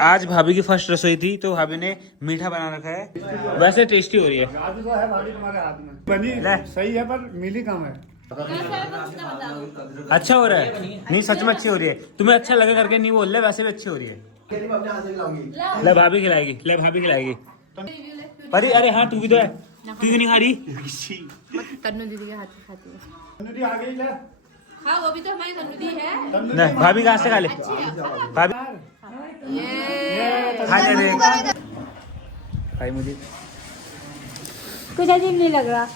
आज भाभी की फर्स्ट रसोई थी तो भाभी ने मीठा बना रखा है। वैसे टेस्टी हो रही है। जादू तो है भाभी तुम्हारे हाथ में। बनी सही है पर मिली कम है। अच्छा हो रहा है। नहीं सच में अच्छी हो रही है। तुम्हें अच्छा लगे करके नहीं बोल रहे, वैसे भी अच्छी हो रही है। ले भाभी खिलाएगी, ले भाभी खिलाएगी। अरे अरे हाँ तू भी तो है, तू क्यों नहीं खा रही? तन्नू दीदी के हाथ की खाती है। तन्नू दी आ गई ले। हाँ वो भी तो हमारी तन्नू दी है। नहीं भाभी कहाँ से खा ले? भाभी खा ले रे। भाई मुझे कुछ अजीब नहीं लग रहा।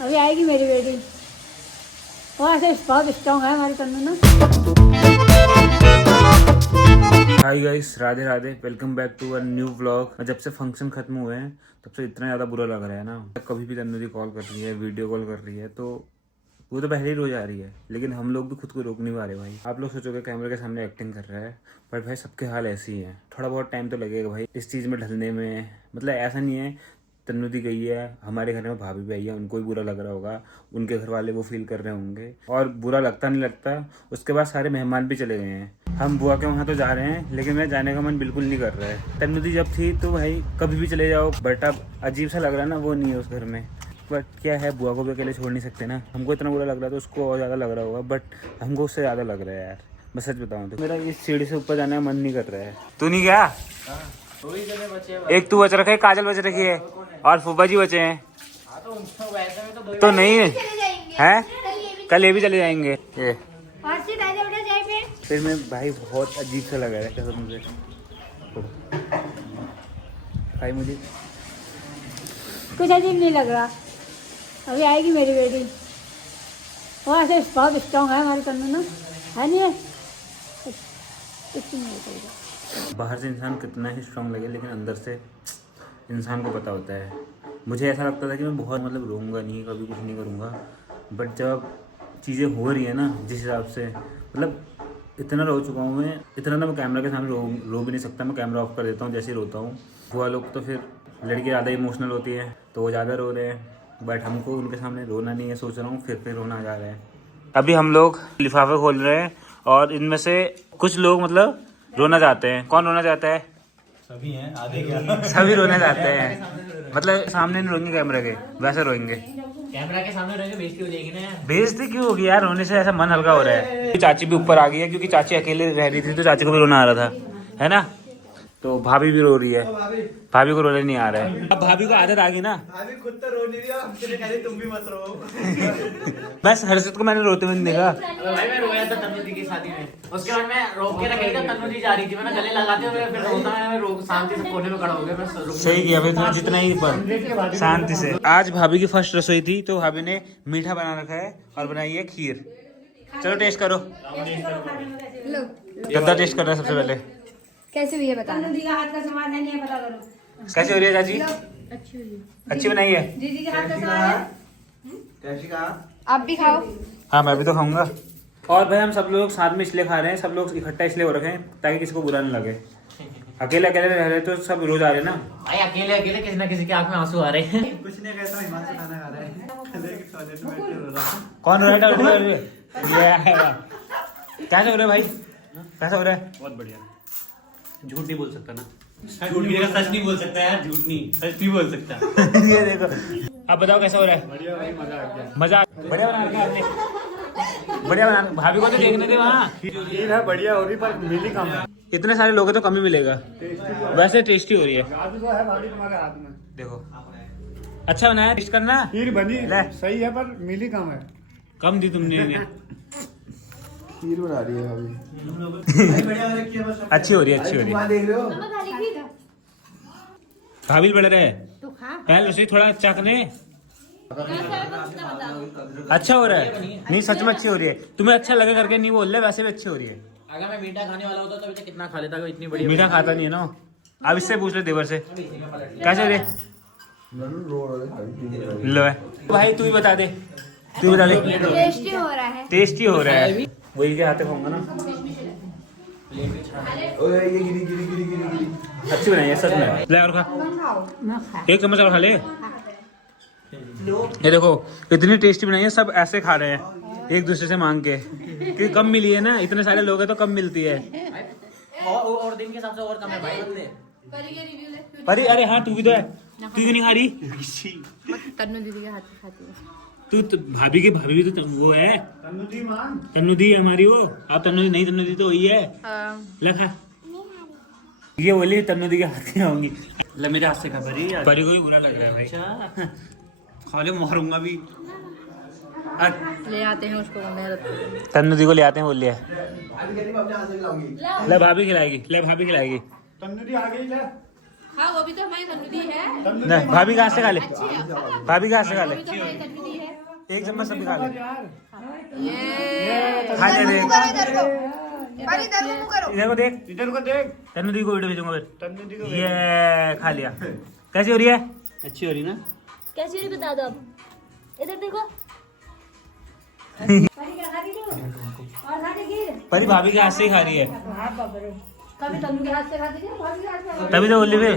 अभी आएगी मेरी बेटी। वहाँ से बहुत स्ट्रॉन्ग है हमारी तन्नू ना। Hi guys, Radhe Radhe, welcome back to a new vlog. जब से फंक्शन खत्म हुए हैं तब से इतना ज़्यादा बुरा लग रहा है ना। कभी भी तन्नू दी कॉल कर रही है, वीडियो कॉल कर रही है, तो वो तो पहले ही रोज आ रही है, लेकिन हम लोग भी खुद को रोक नहीं पा रहे भाई। आप लोग सोचोगे कैमरे के सामने एक्टिंग कर रहा है, पर भाई सबके हाल ऐसे ही हैं। थोड़ा बहुत टाइम तो लगेगा भाई इस चीज़ में ढलने में। मतलब ऐसा नहीं है तन्नू दी गई है, हमारे घर में भाभी भी आई है, उनको भी बुरा लग रहा होगा, उनके घर वाले वो फील कर रहे होंगे, और बुरा लगता नहीं लगता। उसके बाद सारे मेहमान भी चले गए हैं। हम बुआ के वहाँ तो जा रहे हैं, लेकिन मेरा जाने का मन बिल्कुल नहीं कर रहा है। तन्नू दी जब थी तो भाई कभी भी चले जाओ, बट अब अजीब सा लग रहा है ना, वो नहीं है उस घर में। बट क्या है, बुआ को भी अकेले छोड़ नहीं सकते ना। हमको इतना बुरा लग रहा है तो उसको और ज़्यादा लग रहा होगा, बट हमको उससे ज़्यादा लग रहा है यार। मैं सच बताऊँ तो मेरा इस सीढ़ी से ऊपर जाने का मन नहीं कर रहा है। तू नहीं गया? एक तू बच रखा है, काजल बच रखी है, और फूफा जी बचे हैं। तो नहीं है, कल ये भी चले जाएंगे। ये फिर मैं भाई बहुत अजीब सा लग रहा है कसम से भाई। मुझे कुछ अजीब नहीं लग रहा। अभी आएगी मेरी बेटी। वहाँ से बहुत स्ट्रॉन्ग है हमारी तन्नू ना, है नहीं है? कुछ नहीं लगेगा। बाहर से इंसान कितना ही स्ट्रांग लगे, लेकिन अंदर से इंसान को पता होता है। मुझे ऐसा लगता था कि मैं बहुत रोऊंगा नहीं, कभी कुछ नहीं करूँगा, बट जब चीज़ें हो रही है ना जिस हिसाब से, मतलब इतना रो चुका हूँ मैं, इतना ना मैं कैमरा के सामने रो भी नहीं सकता। मैं कैमरा ऑफ कर देता हूँ जैसे ही रोता हूँ। वो लोग तो फिर लड़की ज़्यादा इमोशनल होती है तो वो ज़्यादा रो रहे हैं, बट हमको उनके सामने रोना नहीं है। सोच रहा हूँ फिर रोना आ जा रहा है। अभी हम लोग लिफाफे खोल रहे हैं और इनमें से कुछ लोग मतलब रोना चाहते हैं। कौन रोना चाहता है? सभी हैं, आधे क्या सभी रोना चाहते हैं। मतलब सामने नहीं रोएंगे कैमरे के, वैसे रोएंगे। कैमरा के सामने रहेंगे, बेइज्जती हो जाएगी ना यार। बेइज्जती क्यों होगी यार, रोने से ऐसा मन हल्का हो रहा है। चाची भी ऊपर आ गई है क्योंकि चाची अकेले रह रही थी तो चाची को भी रोना आ रहा था, है ना। तो भाभी भी रो रही है, भाभी को रोने नहीं आ रहा है। अब भाभी को आदत आ गई ना, भाभी खुद तो रो नहीं रही, तुम भी मत रो। बस हर्षित को मैंने रोते हुए नहीं देखा। भाई मैं रोया था तन्नू दी की शादी में, उसके बाद मैं रोक के रखी था। तन्नू दी जा रही थी, मैंने गले लगाते हुए फिर रोता मैं रोक शांति से कोने में खड़ा हो गया। मैं सही किया भाई, तुम्हें जितना ही पर शांति से। आज भाभी की फर्स्ट रसोई थी तो भाभी ने मीठा बना रखा है और बनाई है खीर। चलो टेस्ट करो। गद्दा टेस्ट कर रहा है सबसे पहले। कैसे हुई है बताना। दीदी का हाथ का सामान है, नहीं पता करो। कैसी हो रही है चाची? अच्छी हुई है। अच्छी बनाई है। दीदी के हाथ का सामान है। कैसी कहा? आप भी खाओ। हाँ मैं भी तो खाऊंगा। और भाई हम सब लोग साथ में इसलिए खा रहे हैं, सब लोग इकट्ठा इसलिए हो रखे हैं ताकि किसी को बुरा नहीं लगे। अकेले अकेले रह रहे तो सब रोज आ रहे ना भाई। अकेले अकेले किसी ना किसी के आंख में आंसू आ रहे हैं। कुछ नहीं कहता, हिमांशु खाना खा रहा है। टॉयलेट में बैठे रो रहा है। कौन हो रहा है? कैसे हो रहा है भाई, कैसा हो रहा है? बहुत बढ़िया। झूठ नहीं बोल सकता ना, झूठ की जगह सच नहीं बोल सकता यार। झूठ नहीं, सच नहीं बोल सकता। ये देखो, आप बताओ कैसा हो रहा है? बढ़िया भाई, मजा आ गया। मजा बढ़िया बना रखा है आपने, बढ़िया बना। भाभी को तो देखने दे वहाँ। खीर है बढ़िया हो रही पर मिली कम है। इतने सारे लोग हैं तो कम ही मिलेगा, वैसे टेस्टी हो रही है। जादू तो है भाभी तुम्हारे हाथ में। देखो अच्छा बनाया, टेस्ट करना। खीर बनी ले। सही है पर मिली कम है। कम दी तुमने इन्हें। खीर बना रही है भाभी। अच्छी हो रही है, अच्छी हो रही है। देख रहे हो? भाभी बढ़ रहे तो खा। पहले उसे थोड़ा चखने। अच्छा हो रहा है। नहीं सच में अच्छी हो रही है। तुम्हें अच्छा लगे करके नहीं बोल रहे, वैसे भी अच्छी हो रही है। अगर मैं मीठा खाने वाला होता तो अभी तक कितना खा लेता। इतनी बड़ी मीठा खाता नहीं है ना। अब इससे पूछ ले देवर से कैसे हो रही है। लो है भाई, तू ही बता दे, तू बता दे। टेस्टी हो रहा है। टेस्टी हो रहा है, वही के हाथ खाऊंगा ना। अच्छी बनाई है सच में। ले और खा, एक चम्मच और खा ले। ये देखो इतनी टेस्टी बनाई है, सब ऐसे खा रहे हैं एक दूसरे से मांग के, क्योंकि कम मिली है ना, इतने सारे लोग हैं तो कम मिलती है। और दिन के हिसाब से और कम है भाई बंदे। परी अरे हाँ तू भी तो है, तू क्यों नहीं खा रही? तन्नू दीदी के हाथ में खाती हूँ। तू भाभी भी तो वो है, तन्नू दी हमारी वो। आप तन्नू दी नहीं, तन्नू दी तो वही है। लखा ये बोली तन्नू दी के हाथ की आऊंगी। ले मेरे हाथ से खा परी यार। परी को भी बुरा लग रहा है भाई। अच्छा खा ले, मारूंगा भी। ले आते हैं उसको मेरे। तन्नू दी को ले आते हैं, बोल लिया। ले भाभी खिलाएगी, ले भाभी खिलाएगी। तन्नूरी आ गई ले। हाँ वो भी तो हमारी तन्नू दी है। नहीं भाभी कहाँ से खा ले, भाभी कहाँ से खा ले। वो भी तो हमारी तन्नू दी है। एक चम्मच सब खा ले, ये खा ले देख। पर इधर को मुंह करो। इधर को देख, इधर को देख। तन्नू दी को वीडियो भेजूंगा फिर। तन्नूरी को ये खा लिया। कैसी हो रही है? अच्छी हो रही ना? कैसी नहीं बता दो अब, इधर देखो। परी क्या खा रही थी वो? और सारी गिर परी भाभी के हाथ से ही खा रही है, कभी तन्नू के हाथ से खाती थी, भाभी के हाथ से। तभी तो बोल रही फिर।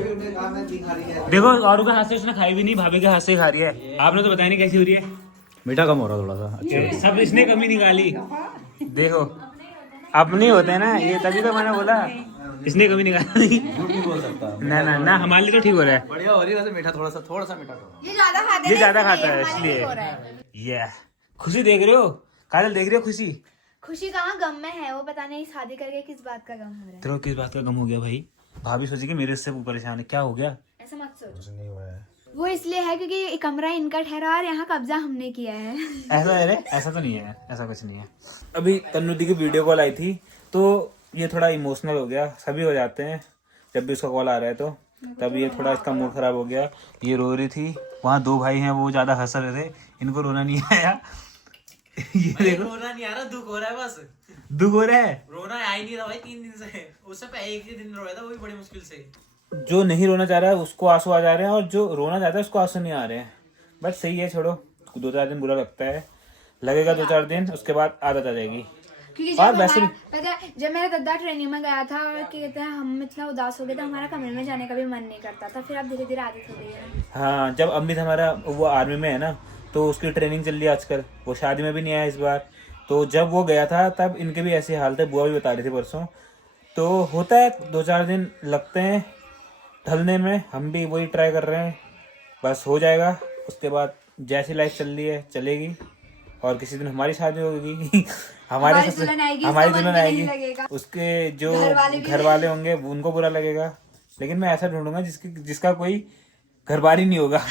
देखो औरों के हाथ से उसने खाई भी नहीं, भाभी के हाथ से ही खा रही है। आपने तो बताया नहीं कैसी हो रही है। मीठा कम हो रहा थोड़ा सा। सब इसने कमी निकाली। देखो अपने होते हैं ना ये, तभी तो मैंने बोला इसने कमी निकाली। नहीं बोल सकता। ना ना ना, हमारे लिए तो ठीक हो रहा है। बढ़िया हो रही है वैसे, मीठा थोड़ा सा मीठा करो। ये ज्यादा खाता है। ये ज्यादा खाता है इसलिए। ये खुशी देख रहे हो, काजल देख रहे हो खुशी? खुशी कहाँ गम में है, वो पता नहीं शादी करके किस बात का गम हो रहा है। तेरे को किस बात का गम हो गया भाई? भाभी सोची कि मेरे से परेशान है, क्या हो गया? ऐसा मत सोच। कुछ नहीं हुआ है। वो इसलिए है क्योंकि ये कमरा इनका ठहरा और यहाँ कब्जा हमने किया है। ऐसा है रे? ऐसा तो नहीं है, ऐसा कुछ नहीं है। अभी तन्नू दी की वीडियो कॉल आई थी तो ये थोड़ा इमोशनल हो गया। सभी हो जाते हैं जब भी उसका कॉल आ रहा है, तो तब ये थोड़ा इसका मूड खराब हो गया। ये रो रही थी, वहाँ दो भाई हैं वो ज्यादा हंस रहे थे, इनको रोना नहीं आया। ये देखो रोना नहीं आ रहा, दुख हो रहा है बस। दुख हो रहा है। रोना आ ही नहीं रहा भाई 3 दिन से। उससे पहले एक ही दिन रोया था, वो भी बड़ी मुश्किल से। जो नहीं रोना चाह रहा है उसको आंसू आ जा रहे हैं, और जो रोना चाहता है उसको आंसू नहीं आ रहे हैं। बट सही है, छोड़ो। 2-4 दिन बुरा लगता है, लगेगा 2-4 दिन, उसके बाद आदत आ जाएगी। क्योंकि और जब वैसे हमारा पता है, जब मेरा दद्दा ट्रेनिंग में गया था और कहते हैं हम इतना उदास हो गए तो हमारा कमरे में जाने का भी मन नहीं करता था। फिर अब धीरे धीरे आदत हो गई है। हाँ, जब अमित हमारा वो आर्मी में है ना, तो उसकी ट्रेनिंग चल रही है आजकल। वो शादी में भी नहीं आया इस बार, तो जब वो गया था तब इनके भी ऐसे हाल थे। बुआ भी बता रही थी परसों। तो होता है, 2-4 दिन लगते हैं ढलने में। हम भी वही ट्राई कर रहे हैं, बस हो जाएगा। उसके बाद जैसी लाइफ चल रही है चलेगी, और किसी दिन हमारी शादी होगी। हमारी दुल्हन आएगी, हमारी उसका मन दुल्हन भी आएगी, नहीं लगेगा। उसके जो घर वाले होंगे उनको बुरा लगेगा। लेकिन मैं ऐसा ढूंढूंगा जिसका कोई घर बार ही नहीं होगा।